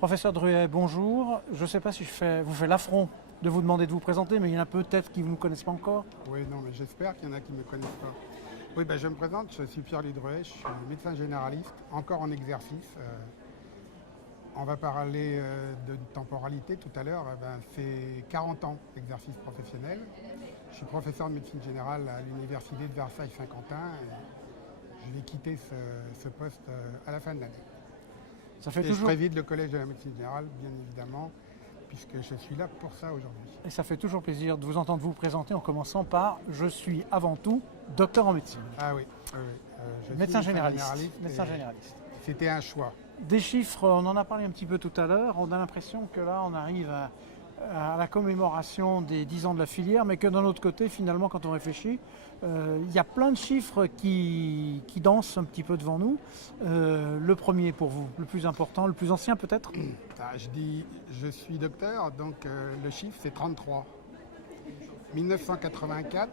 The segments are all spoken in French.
Professeur Druet, bonjour. Je ne sais pas si vous fais l'affront de vous demander de vous présenter, mais il y en a peut-être qui ne vous connaissent pas encore. Oui, non, mais j'espère qu'il y en a qui ne me connaissent pas. Oui, je me présente, je suis Pierre Druet, je suis médecin généraliste, encore en exercice. On va parler de temporalité tout à l'heure. C'est 40 ans d'exercice professionnel. Je suis professeur de médecine générale à l'université de Versailles-Saint-Quentin. Je vais quitter ce poste à la fin de l'année. Ça fait Et toujours... je ferai vite le collège de la médecine générale, bien évidemment, puisque je suis là pour ça aujourd'hui. Et ça fait toujours plaisir de vous entendre vous présenter en commençant par « Je suis avant tout docteur en médecine ». Ah oui, je Médecin suis généraliste. Médecin généraliste. C'était un choix. Des chiffres, on en a parlé un petit peu tout à l'heure. On a l'impression que là, on arrive à la commémoration des 10 ans de la filière, mais que d'un autre côté, finalement, quand on réfléchit, il y a plein de chiffres qui dansent un petit peu devant nous. Le premier pour vous, le plus important, le plus ancien peut-être? Je suis docteur, donc le chiffre c'est 33. 1984,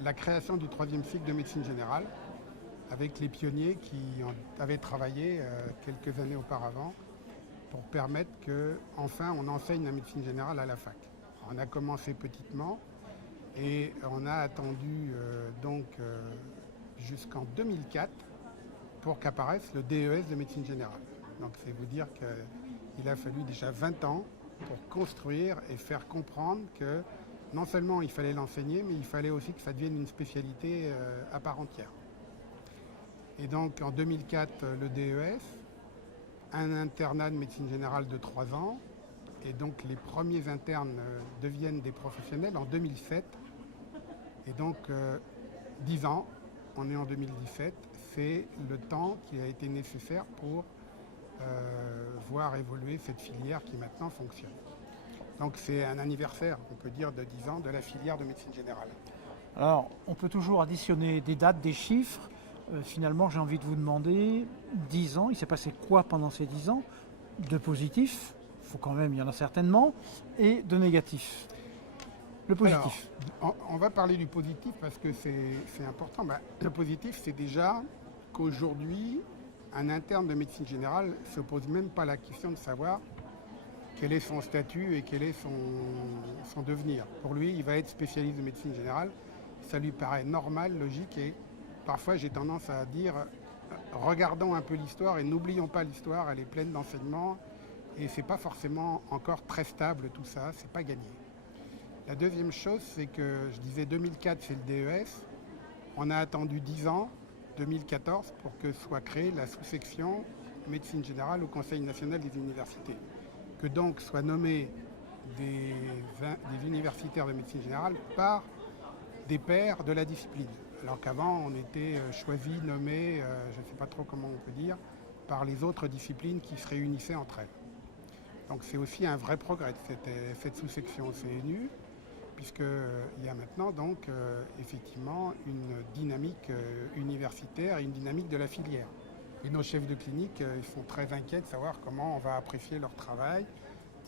la création du 3e cycle de médecine générale, avec les pionniers qui avaient travaillé quelques années auparavant pour permettre qu'enfin on enseigne la médecine générale à la fac. On a commencé petitement et on a attendu jusqu'en 2004 pour qu'apparaisse le DES de médecine générale. Donc c'est vous dire qu'il a fallu déjà 20 ans pour construire et faire comprendre que non seulement il fallait l'enseigner, mais il fallait aussi que ça devienne une spécialité à part entière. Et donc en 2004, le DES, un internat de médecine générale de 3 ans, et donc les premiers internes deviennent des professionnels en 2007. Et donc 10 ans, on est en 2017, c'est le temps qui a été nécessaire pour voir évoluer cette filière qui maintenant fonctionne. Donc c'est un anniversaire, on peut dire, de 10 ans de la filière de médecine générale. Alors, on peut toujours additionner des dates, des chiffres. Finalement, j'ai envie de vous demander, 10 ans, il s'est passé quoi pendant ces 10 ans? De positif, il faut quand même, il y en a certainement, et de négatif. Le positif. Alors, on va parler du positif parce que c'est important. Le positif, c'est déjà qu'aujourd'hui, un interne de médecine générale ne se pose même pas la question de savoir quel est son statut et quel est son devenir. Pour lui, il va être spécialiste de médecine générale. Ça lui paraît normal, logique, et parfois j'ai tendance à dire regardons un peu l'histoire et n'oublions pas l'histoire, elle est pleine d'enseignements et c'est pas forcément encore très stable tout ça, c'est pas gagné. La deuxième chose, c'est que je disais 2004 c'est le DES, on a attendu 10 ans, 2014, pour que soit créée la sous-section médecine générale au Conseil national des universités. Que donc soient nommés des universitaires de médecine générale par des pairs de la discipline. Alors qu'avant, on était choisi, nommé, je ne sais pas trop comment on peut dire, par les autres disciplines qui se réunissaient entre elles. Donc c'est aussi un vrai progrès, cette sous-section CNU, puisqu'il y a maintenant donc effectivement une dynamique universitaire et une dynamique de la filière. Et nos chefs de clinique, ils sont très inquiets de savoir comment on va apprécier leur travail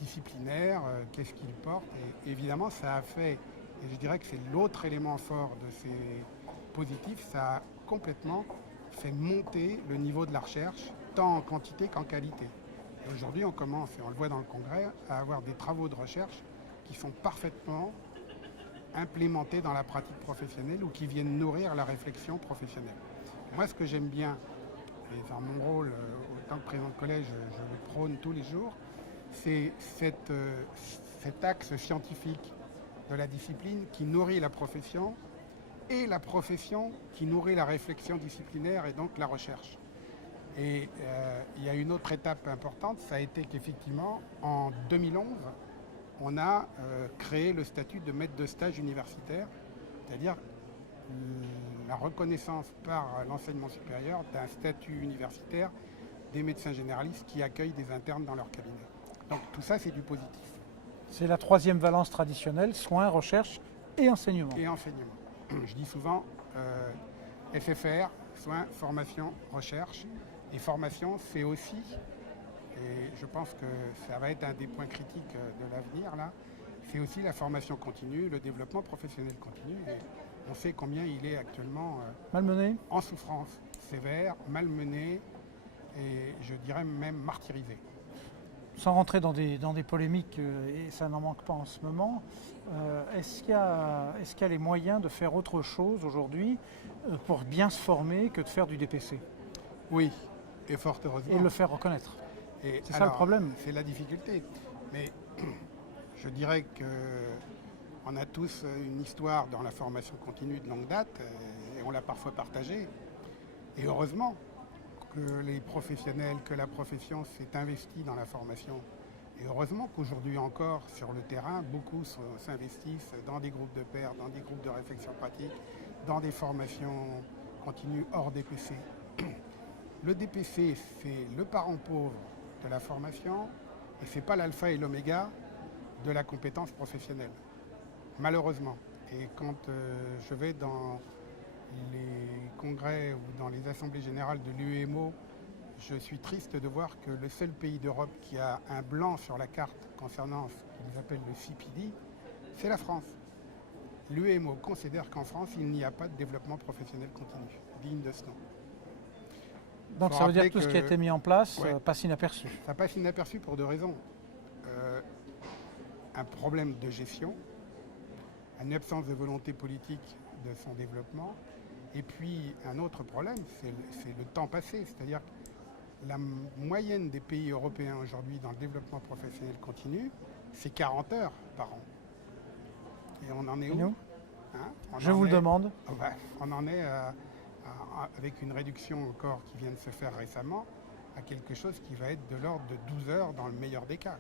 disciplinaire, qu'est-ce qu'ils portent. Et évidemment, ça a fait, et je dirais que c'est l'autre élément fort de ces positifs, ça a complètement fait monter le niveau de la recherche, tant en quantité qu'en qualité. Et aujourd'hui, on commence, et on le voit dans le congrès, à avoir des travaux de recherche qui sont parfaitement implémentés dans la pratique professionnelle ou qui viennent nourrir la réflexion professionnelle. Moi, ce que j'aime bien, et dans mon rôle, autant que président de collège, je le prône tous les jours, c'est cet axe scientifique de la discipline qui nourrit la profession et la profession qui nourrit la réflexion disciplinaire et donc la recherche. Et il y a une autre étape importante, ça a été qu'effectivement, en 2011, on a créé le statut de maître de stage universitaire, c'est-à-dire la reconnaissance par l'enseignement supérieur d'un statut universitaire des médecins généralistes qui accueillent des internes dans leur cabinet. Donc tout ça, c'est du positif. C'est la troisième valence traditionnelle, soins, recherche et enseignement. Et enseignement. Je dis souvent FFR, soins, formation, recherche. Et formation, c'est aussi, et je pense que ça va être un des points critiques de l'avenir là, c'est aussi la formation continue, le développement professionnel continu. Et on sait combien il est actuellement malmené, en souffrance sévère, malmené et je dirais même martyrisé. sans rentrer dans des polémiques, et ça n'en manque pas en ce moment, est-ce qu'il y a les moyens de faire autre chose aujourd'hui pour bien se former que de faire du DPC Oui, et fort heureusement. et le faire reconnaître? Et C'est ça le alors, problème. C'est la difficulté. Mais je dirais que on a tous une histoire dans la formation continue de longue date et on l'a parfois partagée. Et heureusement que les professionnels, que la profession s'est investie dans la formation. Et heureusement qu'aujourd'hui encore, sur le terrain, beaucoup s'investissent dans des groupes de pairs, dans des groupes de réflexion pratique, dans des formations continues hors DPC. Le DPC, c'est le parent pauvre de la formation et c'est pas l'alpha et l'oméga de la compétence professionnelle, malheureusement. Et quand je vais dans les congrès ou dans les assemblées générales de l'UEMO, je suis triste de voir que le seul pays d'Europe qui a un blanc sur la carte concernant ce qu'ils appellent le CPD, c'est la France. L'UEMO considère qu'en France, il n'y a pas de développement professionnel continu, digne de ce nom. Donc ça veut dire que tout ce qui a été mis en place passe inaperçu. Ça passe inaperçu pour deux raisons. Un problème de gestion, une absence de volonté politique de son développement, et puis un autre problème, c'est le temps passé. C'est-à-dire que la moyenne des pays européens aujourd'hui dans le développement professionnel continu, c'est 40 heures par an. Et on en est où? Nous, Hein je vous le demande. On en est avec une réduction encore qui vient de se faire récemment à quelque chose qui va être de l'ordre de 12 heures dans le meilleur des cas.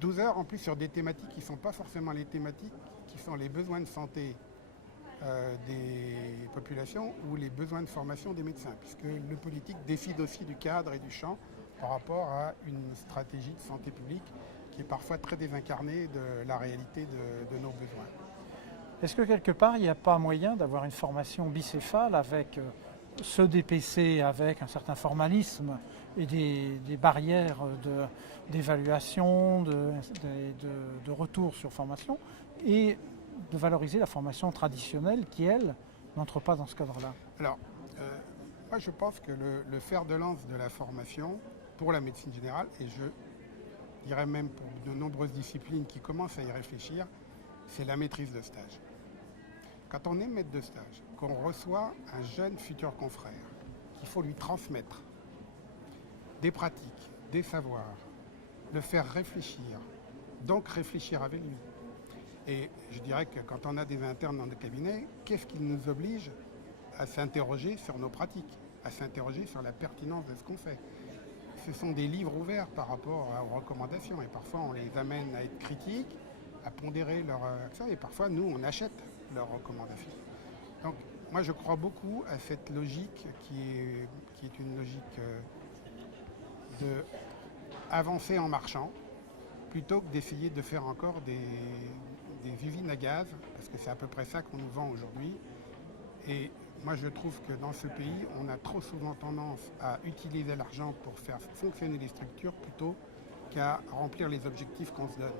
12 heures en plus sur des thématiques qui ne sont pas forcément les thématiques qui sont les besoins de santé des populations ou les besoins de formation des médecins, puisque le politique décide aussi du cadre et du champ par rapport à une stratégie de santé publique qui est parfois très désincarnée de la réalité de nos besoins. Est-ce que quelque part, il n'y a pas moyen d'avoir une formation bicéphale avec ce DPC, avec un certain formalisme et des barrières d'évaluation, de retour sur formation, et de valoriser la formation traditionnelle qui, elle, n'entre pas dans ce cadre-là? Alors, moi je pense que le fer de lance de la formation pour la médecine générale, et je dirais même pour de nombreuses disciplines qui commencent à y réfléchir, c'est la maîtrise de stage. Quand on est maître de stage, qu'on reçoit un jeune futur confrère, qu'il faut lui transmettre des pratiques, des savoirs, le faire réfléchir, donc réfléchir avec lui. Et je dirais que quand on a des internes dans des cabinets, qu'est-ce qui nous oblige à s'interroger sur nos pratiques, à s'interroger sur la pertinence de ce qu'on fait? Ce sont des livres ouverts par rapport aux recommandations et parfois on les amène à être critiques, à pondérer leur action et parfois nous on achète leurs recommandations. Donc moi je crois beaucoup à cette logique qui est une logique de avancer en marchant plutôt que d'essayer de faire encore des usines à gaz, parce que c'est à peu près ça qu'on nous vend aujourd'hui. Et moi je trouve que dans ce pays, on a trop souvent tendance à utiliser l'argent pour faire fonctionner les structures plutôt qu'à remplir les objectifs qu'on se donne.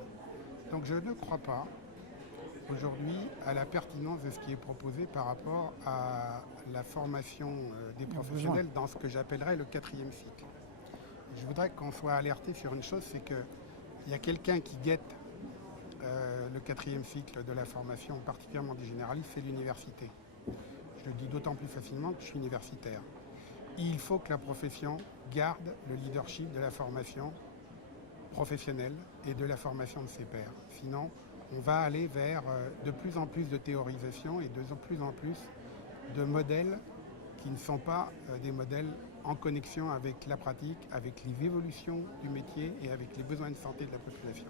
Donc je ne crois pas aujourd'hui à la pertinence de ce qui est proposé par rapport à la formation des professionnels dans ce que j'appellerais le 4e cycle. Je voudrais qu'on soit alerté sur une chose, c'est qu'il y a quelqu'un qui guette le 4e cycle de la formation, particulièrement des généralistes, c'est l'université. Je le dis d'autant plus facilement que je suis universitaire. Il faut que la profession garde le leadership de la formation professionnelle et de la formation de ses pairs. Sinon, on va aller vers de plus en plus de théorisation et de plus en plus de modèles qui ne sont pas des modèles en connexion avec la pratique, avec les évolutions du métier et avec les besoins de santé de la population.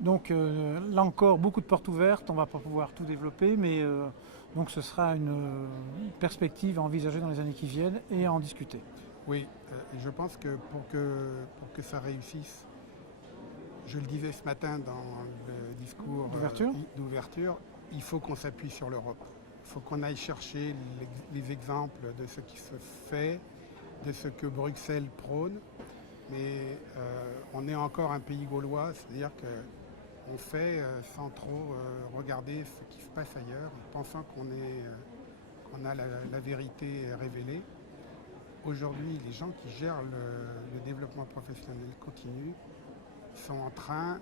Donc là encore, beaucoup de portes ouvertes, on ne va pas pouvoir tout développer, mais donc ce sera une perspective à envisager dans les années qui viennent et à en discuter. Oui, et je pense que pour que ça réussisse, je le disais ce matin dans le discours d'ouverture, il faut qu'on s'appuie sur l'Europe. Il faut qu'on aille chercher les exemples de ce qui se fait, de ce que Bruxelles prône, mais on est encore un pays gaulois, c'est-à-dire qu'on fait sans trop regarder ce qui se passe ailleurs, pensant qu'on a la vérité révélée. aujourd'hui, les gens qui gèrent le développement professionnel continu sont en train,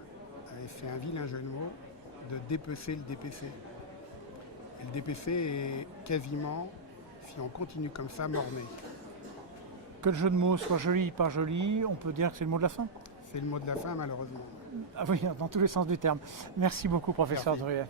et c'est un vilain jeu de mots, de dépecer le DPC. Et le DPC est quasiment, si on continue comme ça, mort-né. Que le jeu de mots soit joli, pas joli, on peut dire que c'est le mot de la fin. C'est le mot de la fin, malheureusement. Ah oui, dans tous les sens du terme. Merci beaucoup, professeur Merci. Druet.